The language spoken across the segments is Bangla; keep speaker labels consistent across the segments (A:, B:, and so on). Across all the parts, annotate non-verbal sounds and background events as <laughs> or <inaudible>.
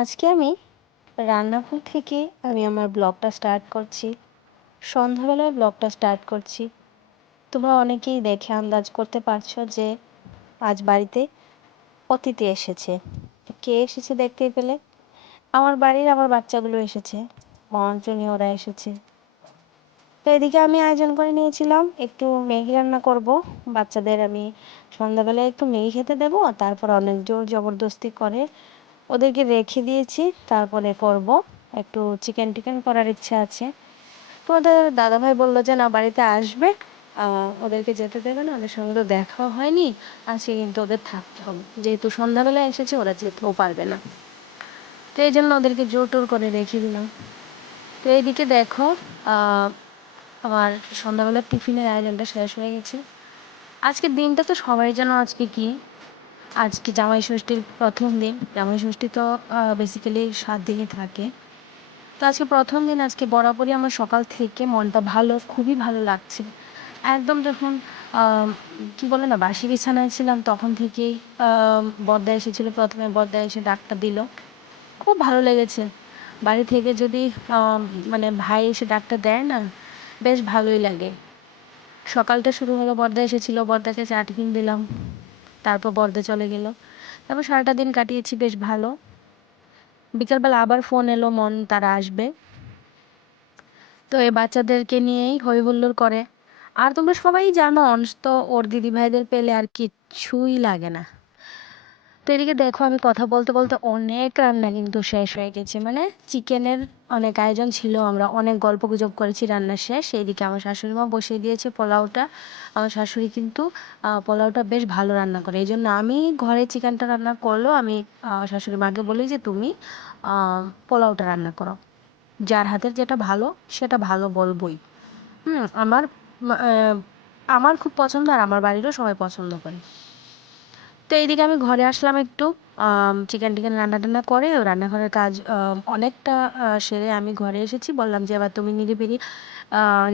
A: আজকে আমি রান্নাঘর থেকে আমি আমার ব্লগটা স্টার্ট করছি। সন্ধ্যাবেলায় ব্লগটা স্টার্ট করছি। তোমরা অনেকেই দেখে আন্দাজ করতে পারছ যে আজ বাড়িতে অতিথি এসেছে। কে এসেছে দেখতেই পেলে? আমার বাড়ির আমার বাচ্চাগুলো এসেছে। মঞ্চনী ওরা এসেছে। তো এদিকে আমি আয়োজন করে নিয়েছিলাম, একটু ম্যাগি রান্না করব। বাচ্চাদের আমি সন্ধ্যাবেলায় একটু ম্যাগি খেতে দেবো, তারপর অনেক জোর জবরদস্তি করে ওদেরকে রেখে দিয়েছি, তারপরে করব। একটু চিকেন টিকেন করার ইচ্ছা আছে। তো ওদের দাদাভাই বলল যে, না, বাড়িতে আসবে। ওদেরকে যেতে দেবে না, ওদের সঙ্গে তো দেখাও হয়নি। আর আজকে কিন্তু ওদের থাকতে হবে। যেহেতু সন্ধ্যাবেলায় এসেছে, ওরা যেতেও পারবে না। তো এই জন্য ওদেরকে জোর টোর করে রেখে দিলাম। তো এইদিকে দেখো আমার সন্ধ্যাবেলার টিফিনের আয়োজনটা শেষ হয়ে গেছে। আজকের দিনটা তো সবাই যেন আজকে কি? আজকে জামাই ষষ্ঠীর প্রথম দিন। জামাই ষষ্ঠী তো বেসিক্যালি সাত দিনই থাকে। তো আজকে প্রথম দিন, আজকে বরাবরই আমার সকাল থেকে মনটা ভালো, খুবই ভালো লাগছে। একদম যখন কী বলে না, বাসি বিছানায় ছিলাম, তখন থেকেই বর্দা এসেছিল। প্রথমে বর্দা এসে ডাকটা দিল। খুব ভালো লেগেছে। বাড়ি থেকে যদি মানে ভাই এসে ডাকটা দেয় না, বেশ ভালোই লাগে। সকালটা শুরু হলো, বর্দা এসেছিল, বর্দাকে চা টিফিন দিলাম। তারপর বর্ধে চলে গেল। তারপর সারাটা দিন কাটিয়েছি, বেশ ভালো। বিকালবেলা আবার ফোন এলো, মন তারা আসবে। তো এই বাচ্চাদেরকে নিয়েই হই হুল্লোড় করে। আর তোমরা সবাই জানো তো ওর দিদি ভাইদের পেলে আর কিচ্ছুই লাগে না। তো এদিকে দেখো আমি কথা বলতে বলতে অনেক রান্না কিন্তু শেষ হয়ে গেছে। মানে চিকেনের অনেক আয়োজন ছিল, আমরা অনেক গল্প গুজব করেছি রান্না শেষ। এইদিকে আমার শাশুড়ি মা বসিয়ে দিয়েছে পোলাওটা। আমার শাশুড়ি কিন্তু পোলাওটা বেশ ভালো রান্না করে। এই জন্য আমি ঘরে চিকেনটা রান্না করলেও আমি শাশুড়ি মাকে বলি যে, তুমি পোলাওটা রান্না করো। যার হাতের যেটা ভালো, সেটা ভালো বলবই। হুম, আমার আমার খুব পছন্দ আর আমার বাড়িরও সবাই পছন্দ করে। এইদিকে আমি ঘরে আসলাম একটু চিকেন টিকেন রান্না টান্না করে রান্নাঘরের কাজ অনেকটা সেরে আমি ঘরে এসেছি। বললাম যে, এবার তুমি নিরিবিলি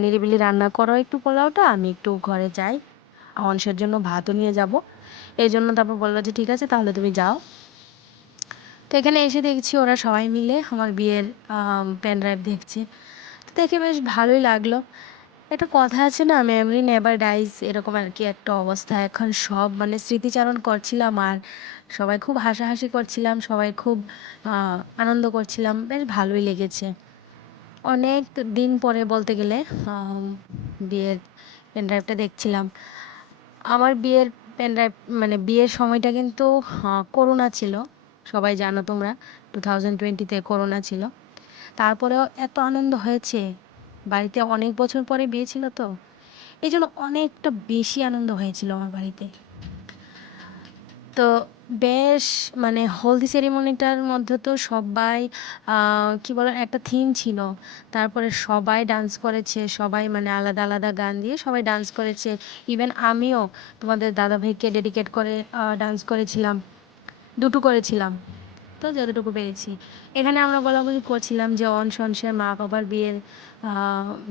A: নিরিবিলি রান্না করো একটু পোলাওটা, আমি একটু ঘরে যাই। অংশের জন্য ভাতও নিয়ে যাব। এই জন্য তারপর বলল যে, ঠিক আছে, তাহলে তুমি যাও। তো এখানে এসে দেখছি ওরা সবাই মিলে আমার বিয়ের পেন ড্রাইভ দেখছে। তো দেখে বেশ ভালোই লাগল। একটা কথা আছে না মেমরি নেভার ডাইজ এরকম আর কি একটা অবস্থা। এখন সব মানে স্মৃতিচারণ করছিলাম আর সবাই খুব হাসাহাসি করছিলাম, সবাই খুব আনন্দ করছিলাম। বেশ ভালোই লেগেছে। অনেক দিন পরে বলতে গেলে বিয়ের পেন ড্রাইভটা দেখছিলাম। আমার বিয়ের পেন ড্রাইভ মানে বিয়ের সময়টা কিন্তু করোনা ছিল। সবাই জানো তোমরা টু থাউজেন্ড টোয়েন্টিতে করোনা ছিল। তারপরেও এত আনন্দ হয়েছে। বাড়িতে অনেক বছর পরে বিয়ে ছিল তো। এই জন্য অনেকটা বেশি আনন্দ হয়েছিল আমার বাড়িতে। তো বেশ মানে হলদি সেরিমনিটার মধ্যে তো সবাই কি বলে, একটা থিম ছিল। তারপরে সবাই ডান্স করেছে, সবাই মানে আলাদা আলাদা গান দিয়ে সবাই ডান্স করেছে। ইভেন আমিও তোমাদের দাদাভাইকে ডেডিকেট করে ডান্স করেছিলাম। দুটো করেছিলাম। তো যতটুকু পেরেছি। এখানে আমরা বলাবলি করছিলাম যে অন অনসনসের মা বাবার বিয়ের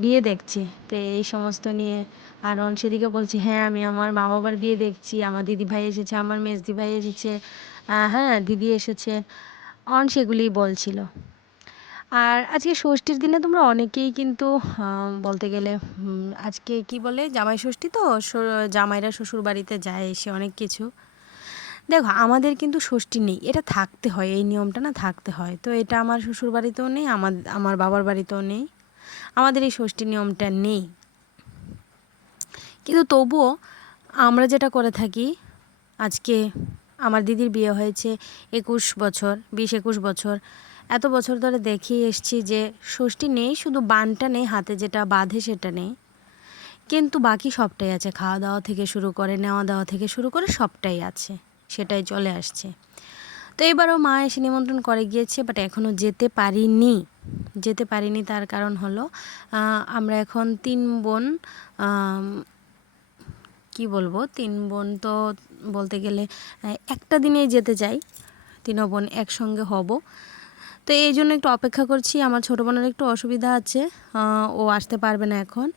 A: বিয়ে দেখছি। তো এই সমস্ত নিয়ে আর অন সেদিকে বলছি হ্যাঁ আমি আমার মা বাবার বিয়ে দেখছি, আমার দিদি ভাই এসেছে, আমার মেজদি ভাই এসেছে হ্যাঁ দিদি এসেছে। অন সেগুলিই বলছিল। আর আজকে ষষ্ঠীর দিনে তোমরা অনেকেই কিন্তু বলতে গেলে আজকে কি বলে, জামাই ষষ্ঠী তো? জামাইরা শ্বশুর বাড়িতে যায় এসে অনেক কিছু। দেখো, আমাদের কিন্তু ষষ্ঠী নেই, এটা থাকতে হয়, এই নিয়মটা না থাকতে হয়। তো এটা আমার শ্বশুর বাড়িতেও নেই, আমার আমার বাবার বাড়িতেও নেই, আমাদের এই ষষ্ঠী নিয়মটা নেই। কিন্তু তবুও আমরা যেটা করে থাকি, আজকে আমার দিদির বিয়ে হয়েছে একুশ বছর, বিশ একুশ বছর, এত বছর ধরে দেখিয়ে এসছি যে ষষ্ঠী নেই, শুধু বানটা নেই, হাতে যেটা বাঁধে সেটা নেই। কিন্তু বাকি সবটাই আছে খাওয়া দাওয়া থেকে শুরু করে নেওয়া দাওয়া থেকে শুরু করে সবটাই আছে। সেটাই চলে আসছে। তো এবারও মা এসে নিমন্ত্রণ করে গিয়েছে বাট এখনও যেতে পারিনি। যেতে পারিনি তার কারণ হলো আমরা এখন তিন বোন কি বলব, তিন বোন তো বলতে গেলে একটা দিনেই যেতে চাই তিন বোন একসঙ্গে হব। তো এই জন্য একটু অপেক্ষা করছি, আমার ছোটো বোনের একটু অসুবিধা আছে ও আসতে পারবে না এখন।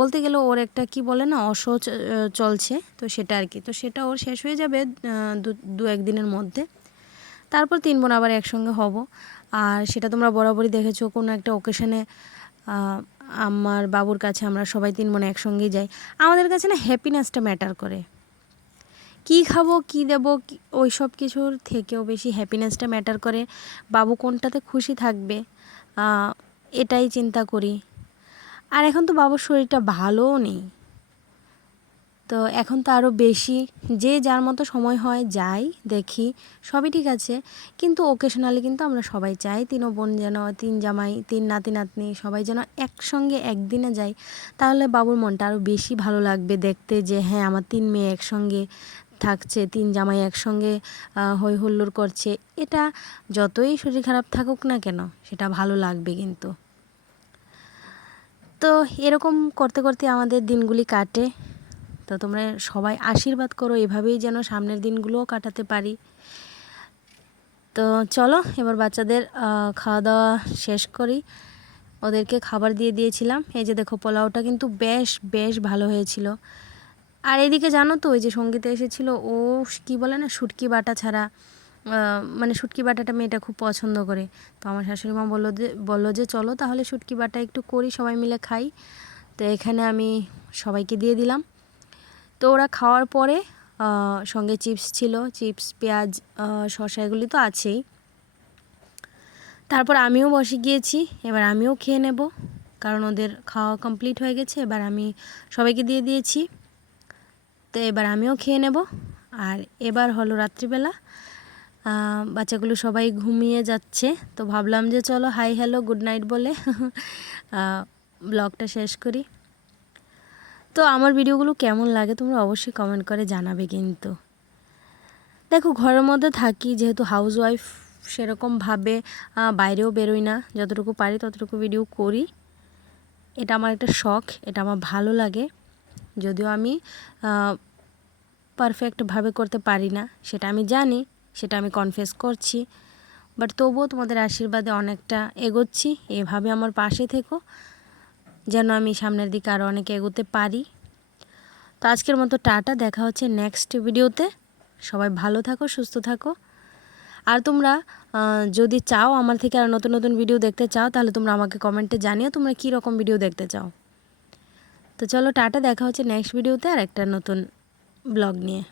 A: বলতে গেলে ওর একটা কি বলে না অস চলছে, তো সেটা আর কি। তো সেটা ওর শেষ হয়ে যাবে দু একদিনের মধ্যে।
B: তারপর তিন বোন আবার একসঙ্গে হব। আর সেটা তোমরা বরাবরই দেখেছ, কোনো একটা ওকেশনে আমার বাবুর কাছে আমরা সবাই তিন বোন একসঙ্গেই যাই। আমাদের কাছে না হ্যাপিনেসটা ম্যাটার করে। কি খাব, কি দেবো ওই সব কিছুর থেকেও বেশি হ্যাপিনেসটা ম্যাটার করে। বাবু কোনটাতে খুশি থাকবে এটাই চিন্তা করি। আর এখন তো বাবুর শরীরটা ভালোও নেই। তো এখন তো আরও বেশি, যে যার মতো সময় হয় যাই, দেখি, সবই ঠিক আছে। কিন্তু ওকেশনালি কিন্তু আমরা সবাই চাই, তিনও বোন যেন, তিন জামাই, তিন নাতি, নাতনি, সবাই যেন একসঙ্গে একদিনে যাই। তাহলে বাবুর মনটা আরও বেশি ভালো লাগবে দেখতে যে হ্যাঁ আমার তিন মেয়ে একসঙ্গে থাকছে, তিন জামাই একসঙ্গে হই হুল্লোড় করছে। এটা যতই শরীর খারাপ থাকুক না কেন, সেটা ভালো লাগবে কিন্তু। তো এরকম করতে করতে আমাদের দিনগুলি কাটে। তো তোমরা সবাই আশীর্বাদ করো, এভাবেই যেন সামনের দিনগুলোও কাটাতে পারি। তো চলো, এবার বাচ্চাদের খাওয়া দাওয়া শেষ করি। ওদেরকে খাবার দিয়ে দিয়েছিলাম। এই যে দেখো, পোলাওটা কিন্তু বেশ বেশ ভালো হয়েছিল। আর এদিকে জানো তো, ওই যে সঙ্গীতে এসেছিল, ও কি বলে না, শুটকি বাটা ছাড়া। মানে শুটকি বাটাটা মেয়েটা খুব পছন্দ করে। তো আমার শাশুড়ি মা বলল যে বলল যে, চলো তাহলে শুটকি বাটা একটু করি, সবাই মিলে খাই। তো এখানে আমি সবাইকে দিয়ে দিলাম। তো ওরা খাওয়ার পরে সঙ্গে চিপস ছিল। চিপস, পেঁয়াজ শসা এগুলি তো আছেই। তারপর আমিও বসে গিয়েছি। এবার আমিও খেয়ে নেব, কারণ ওদের খাওয়া কমপ্লিট হয়ে গেছে। এবার আমি সবাইকে দিয়ে দিয়েছি। তো এবার আমিও খেয়ে নেব। আর এবার হলো রাত্রিবেলা। বাচ্চাগুলো সবাই ঘুমিয়ে যাচ্ছে। তো ভাবলাম যে চলো হাই হ্যালো গুড নাইট বলে <laughs> ব্লগটা শেষ করি। তো আমার ভিডিওগুলো কেমন লাগে তোমরা অবশ্যই কমেন্ট করে জানাবে কিন্তু। দেখো, ঘরের মধ্যে থাকি, যেহেতু হাউস ওয়াইফ সেরকমভাবে বাইরেও বেরোই না। যতটুকু পারি ততটুকু ভিডিও করি। এটা আমার একটা শখ, এটা আমার ভালো লাগে। যদিও আমি পারফেক্টভাবে করতে পারি না, সেটা আমি জানি। সেটা আমি কনফেস করছি। বাট তবুও তোমাদের আশীর্বাদে অনেকটা এগোচ্ছি। এভাবে আমার পাশে থেকো। যেন আমি সামনের দিকে আরও অনেক এগোতে পারি। তো আজকের মতো টাটা। দেখা হচ্ছে নেক্সট ভিডিওতে সবাই ভালো থাকো, সুস্থ থাকো। আর তোমরা যদি চাও আমার থেকে আর নতুন নতুন ভিডিও দেখতে চাও, তাহলে তোমরা আমাকে কমেন্টে জানিও তোমরা কী রকম ভিডিও দেখতে চাও। তো চলো টাটা। দেখা হচ্ছে নেক্সট ভিডিওতে আর একটা নতুন ব্লগ নিয়ে।